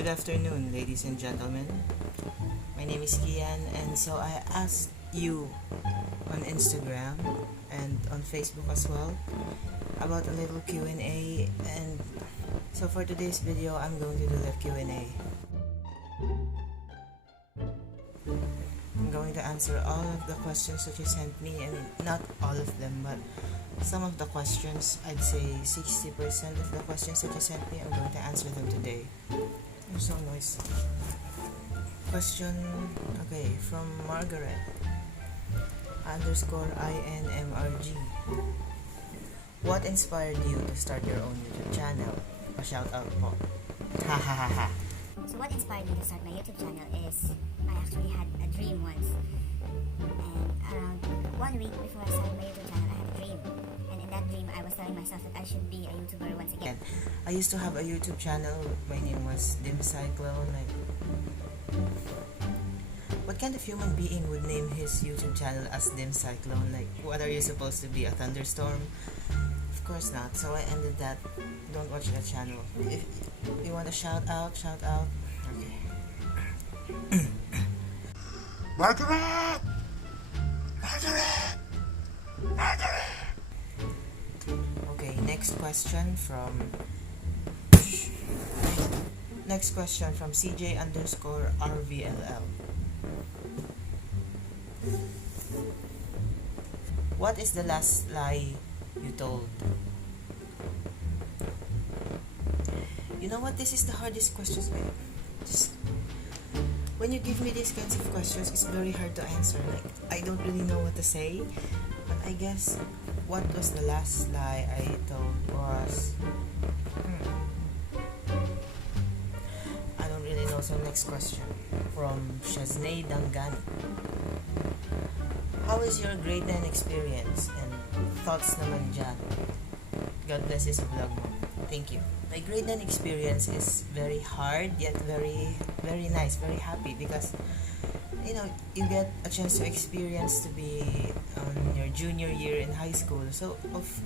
Good afternoon, ladies and gentlemen. My name is Kian, and so I asked you on Instagram and on Facebook as well about a little Q&A, and so for today's video, I'm going to do that Q&A. I'm going to answer all of the questions that you sent me. I mean, not all of them, but some of the questions. I'd say 60% of the questions that you sent me, I'm going to answer them today. I'm so noisy. Question, okay, from Margaret _INMRG. What inspired you to start your own YouTube channel? A shout out po. Ha ha ha ha. So what inspired me to start my YouTube channel is I actually had a dream once, and around 1 week before I started my YouTube channel I had a dream, and in that dream I was telling myself that I should be a YouTuber once again. I used to have a YouTube channel. My name was Dim Cyclone. What kind of human being would name his YouTube channel as Dim Cyclone? Like, what are you supposed to be, a thunderstorm? Of course not. So I ended that. Don't watch that channel. If you want to shout out, shout out. Okay. Margaret! Margaret! Margaret! Okay, next question from CJ_RVLL. What is the last lie you told? You know what? This is the hardest questions. Just when you give me these kinds of questions, it's very hard to answer. Like, I don't really know what to say. But I guess what was the last lie I told was I don't really know. So next question from Shaznay Dangani. How is your grade 9 experience and thoughts naman dyan? God bless you sa vlog mo. Thank you. My grade 9 experience is very hard yet very nice, very happy because you get a chance to experience to be on your junior year in high school. So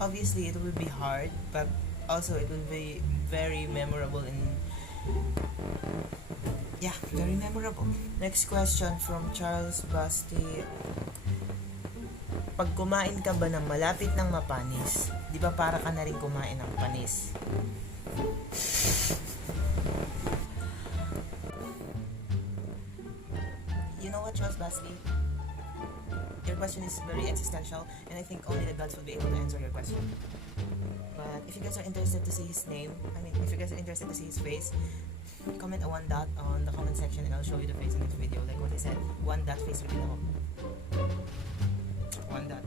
obviously it will be hard, but also it will be very memorable and very memorable. Next question from Charles Basti. Pag kumain ka ba ng malapit ng mapanis, di ba para ka na rin kumain ng panis? You know what, Charles Basti? Your question is very existential, and I think only the gods will be able to answer your question. But if you guys are interested to see his name, if you guys are interested to see his face, comment a 1 dot on the comment section and I'll show you the face in this video. Like what I said, 1 dot face reveal ako. 1 dot.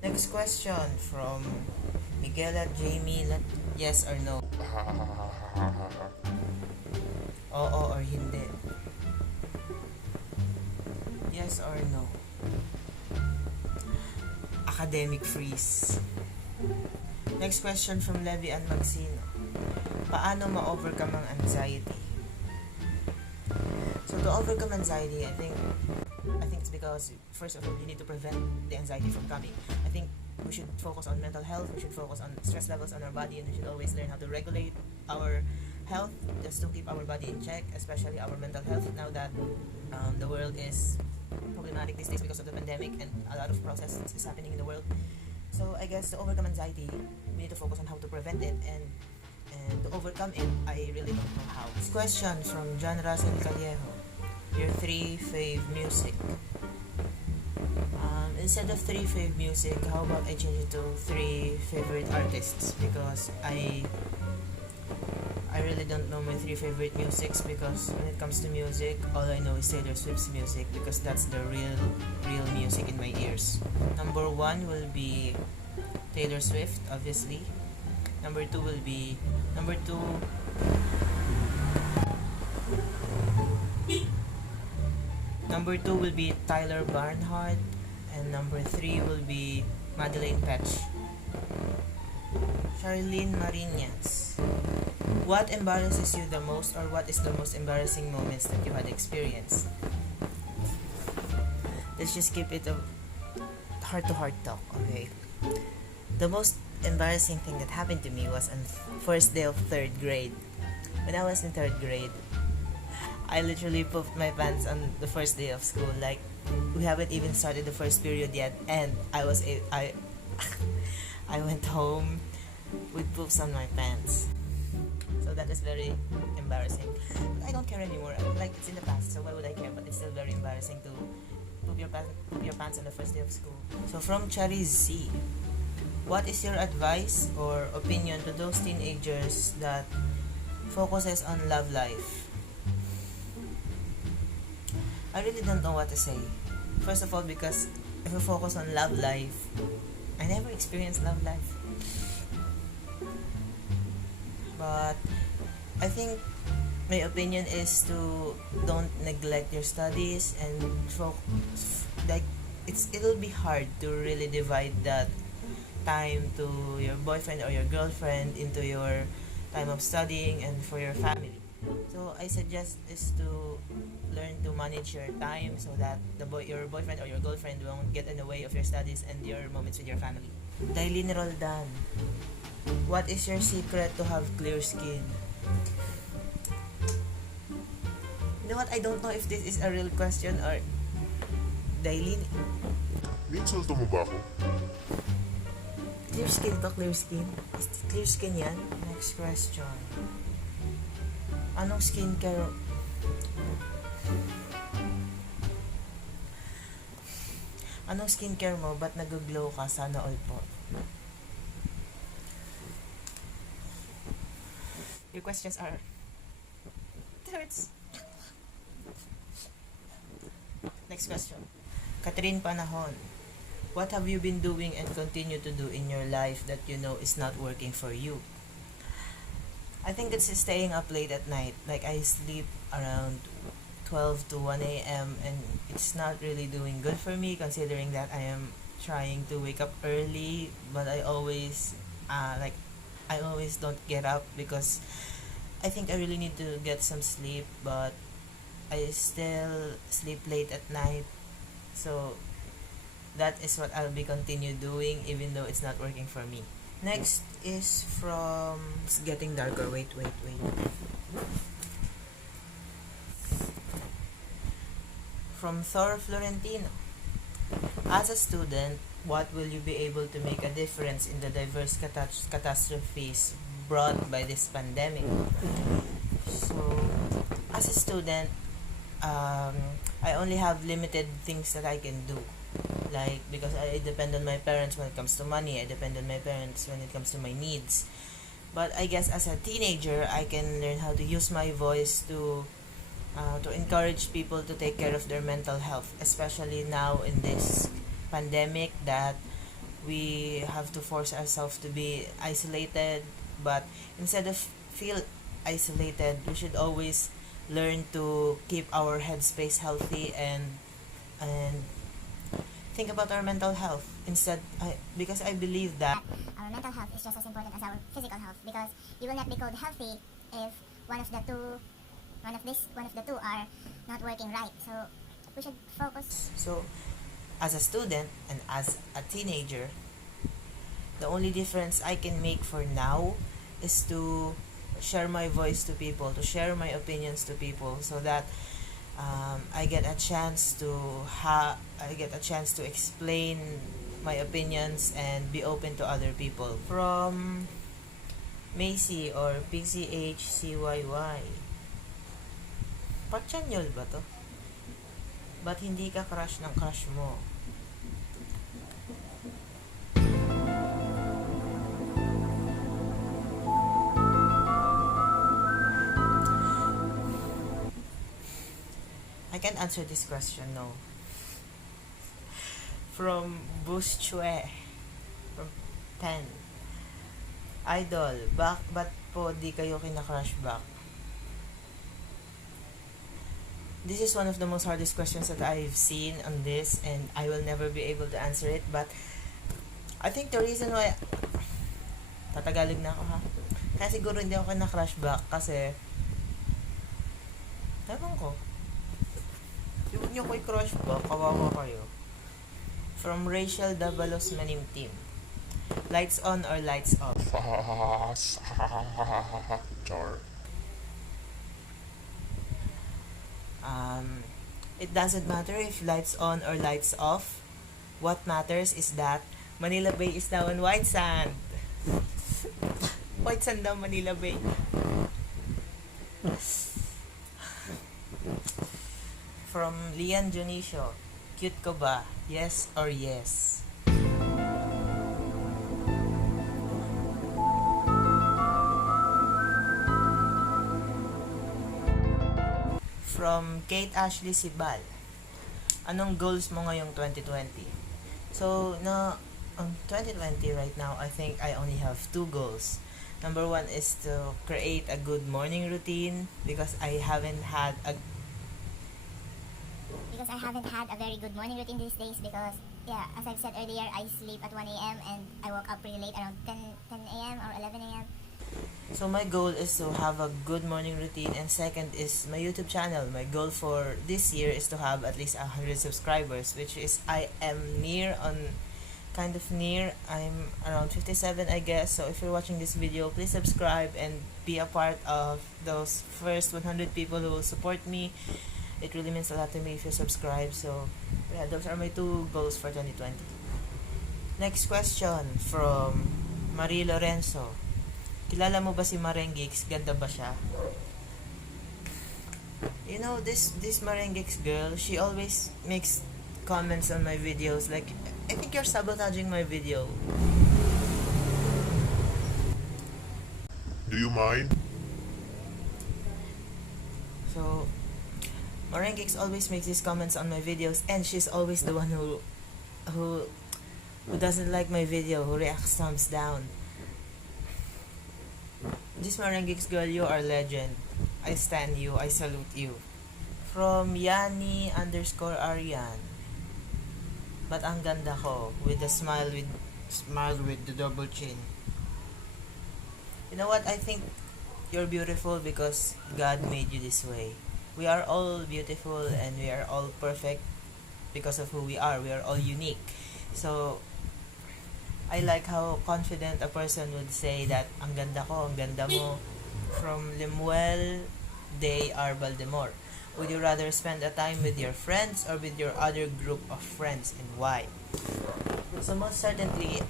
Next question from Miguela Jamie. Yes or no? Oo or hindi? Yes or no? Academic freeze. Next question from Levi and Magsino. Paano ma-overcome ang anxiety? So to overcome anxiety, I think it's because first of all you need to prevent the anxiety from coming. I think we should focus on mental health, we should focus on stress levels on our body, and we should always learn how to regulate our health just to keep our body in check, especially our mental health now that the world is problematic these days because of the pandemic and a lot of process is happening in the world. So I guess to overcome anxiety, we need to focus on how to prevent it, and to overcome it, I really don't know how. This question from John Russell Callejo. Your 3 fave music. Instead of 3 fave music, how about I change it to 3 favorite artists? Because I really don't know my 3 favorite musics, because when it comes to music, all I know is Taylor Swift's music, because that's the real music in my ears. Number 1 will be Taylor Swift, obviously. Number 2 will be Tyler Barnhart, and number 3 will be Madeleine Petsch. Charlene Marinas. What embarrasses you the most, or what is the most embarrassing moments that you had experienced? Let's just keep it a heart-to-heart talk, okay? The most embarrassing thing that happened to me was on first day of third grade. When I was in third grade, I literally pooped my pants on the first day of school. Like, we haven't even started the first period yet, and I went home with poops on my pants. So that is very embarrassing. But I don't care anymore. Like, it's in the past, so why would I care? But it's still very embarrassing to poop your pants on the first day of school. So from Charis Z, what is your advice or opinion to those teenagers that focuses on love life? I really don't know what to say. First of all, because if you focus on love life, I never experienced love life. But I think my opinion is to don't neglect your studies and like it'll be hard to really divide that time to your boyfriend or your girlfriend into your time of studying and for your family. So I suggest is to learn to manage your time so that your boyfriend or your girlfriend won't get in the way of your studies and your moments with your family. Dailin Roldan, what is your secret to have clear skin? You know what? I don't know if this is a real question or Dailin. Minsulto mo ba ako? Clear skin to, clear skin. Is clear skin yan? Next question. Anong skincare? Anong skincare mo? Ba't nag-glow ka? Sana all po. Your questions are... It hurts. Next question. Catherine Panahon. What have you been doing and continue to do in your life that you know is not working for you? I think it's staying up late at night. Like, I sleep around 12 to 1 a.m. and it's not really doing good for me considering that I am trying to wake up early, but I always don't get up because I think I really need to get some sleep, but I still sleep late at night. So that is what I'll be continue doing even though it's not working for me. Next is from... It's getting darker. Wait. From Thor Florentino. As a student, what will you be able to make a difference in the diverse catastrophes brought by this pandemic? So, as a student, I only have limited things that I can do. Like, because I depend on my parents when it comes to money, I depend on my parents when it comes to my needs. But I guess as a teenager, I can learn how to use my voice to encourage people to take care of their mental health, especially now in this pandemic that we have to force ourselves to be isolated. But instead of feel isolated, we should always learn to keep our headspace healthy and think about our mental health instead, because I believe that Our mental health is just as important as our physical health, because you will not be called healthy if one of the two are not working right. So we should focus. So as a student and as a teenager, the only difference I can make for now is to share my voice to people, to share my opinions to people, so that I get a chance to explain my opinions and be open to other people. From Macy or PCHCYY. Pachanyol ba to? Ba't hindi ka crush ng crush mo? I can't answer this question, no. From Bushchue, from 10. Idol, ba't po di kayo kina-crush back? This is one of the most hardest questions that I've seen on this, and I will never be able to answer it, but I think the reason why... Tatagalig na ako, ha? Kaya siguro hindi ako kina-crush back kasi... Ewan ko. Huwag niyo ko i-crush ba? Kawawa kayo. From Rachel Dabalos Manim Team. Lights on or lights off? Char. Um, it doesn't matter if lights on or lights off. What matters is that Manila Bay is now on white sand. White sand daw Manila Bay. From Lian Junicio, cute ko ba? Yes or yes? From Kate Ashley Sibal, anong goals mo ngayong 2020? So, no, on 2020 right now, I think I only have two goals. Number one is to create a good morning routine because I haven't had a very good morning routine these days because, yeah, as I've said earlier, I sleep at 1 a.m. and I woke up pretty late around 10 a.m. or 11 a.m. So my goal is to have a good morning routine, and second is my YouTube channel. My goal for this year is to have at least 100 subscribers, which is I am kind of near. I'm around 57, I guess. So if you're watching this video, please subscribe and be a part of those first 100 people who will support me. It really means a lot to me if you subscribe. So yeah, those are my two goals for 2020. Next question from Marie Lorenzo. Kilala mo ba si Marengix? Ganda ba siya? You know, this Marengix girl, she always makes comments on my videos like, I think you're sabotaging my video. Do you mind? So, Marengix always makes these comments on my videos, and she's always the one who doesn't like my video, who reacts thumbs down. This Marengix girl, you are legend. I stand you, I salute you. From Yani_Arian. But ang ganda ko with the smile with the double chin. You know what? I think you're beautiful because God made you this way. We are all beautiful and we are all perfect because of who we are. We are all unique. So I like how confident a person would say that ang ganda ko, ang ganda mo. From Limuel de R. Baldemor. Would you rather spend a time with your friends or with your other group of friends, and why? So most certainly,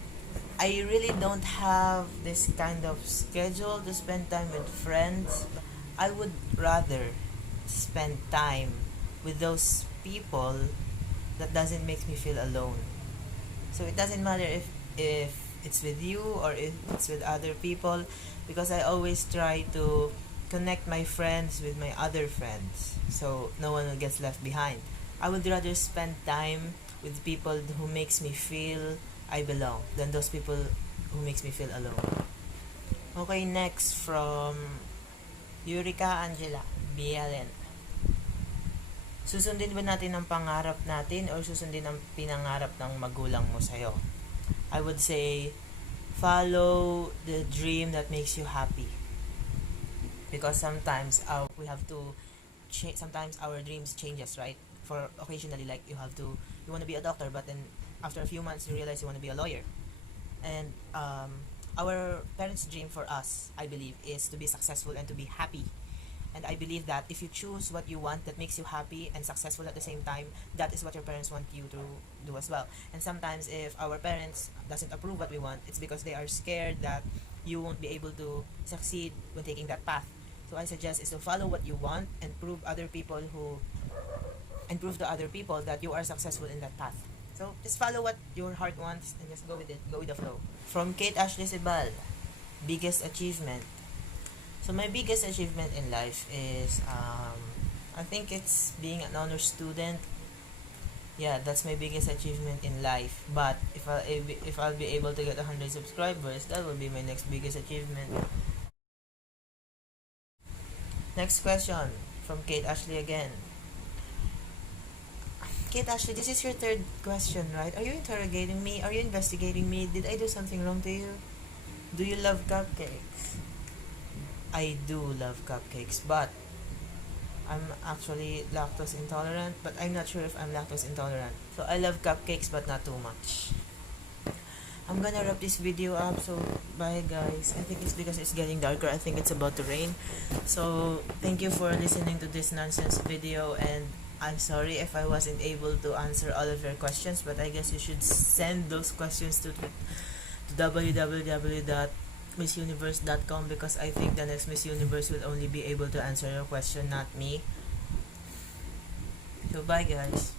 I really don't have this kind of schedule to spend time with friends. I would rather spend time with those people that doesn't make me feel alone. So it doesn't matter if it's with you or if it's with other people, because I always try to connect my friends with my other friends so no one gets left behind. I would rather spend time with people who makes me feel I belong than those people who makes me feel alone. Okay, next from Eureka Angela BLN. Susundin ba natin ang pangarap natin or susundin ang pinangarap ng magulang mo sa'yo? I would say, follow the dream that makes you happy. Because sometimes we have to sometimes our dreams changes, right? For occasionally, like you want to be a doctor, but then after a few months you realize you want to be a lawyer. And our parents' dream for us, I believe, is to be successful and to be happy. And I believe that if you choose what you want that makes you happy and successful at the same time, that is what your parents want you to do as well. And sometimes if our parents doesn't approve what we want, it's because they are scared that you won't be able to succeed when taking that path. So I suggest is to follow what you want and prove to other people that you are successful in that path. So just follow what your heart wants and just go with it, go with the flow. From Kate Ashley Sibal, biggest achievement. So my biggest achievement in life is I think it's being an honor student. Yeah, that's my biggest achievement in life. But if I'll be able to get 100 subscribers, that will be my next biggest achievement. Next question from Kate Ashley again. Kate Ashley, this is your third question, right? Are you interrogating me? Are you investigating me? Did I do something wrong to you? Do you love cupcakes? I do love cupcakes, but I'm actually lactose intolerant, but I'm not sure if I'm lactose intolerant. So I love cupcakes, but not too much. I'm gonna wrap this video up, so bye guys. I think it's because it's getting darker. I think it's about to rain. So thank you for listening to this nonsense video, and I'm sorry if I wasn't able to answer all of your questions, but I guess you should send those questions to www.missuniverse.com, because I think the next Miss Universe will only be able to answer your question, not me. So bye guys.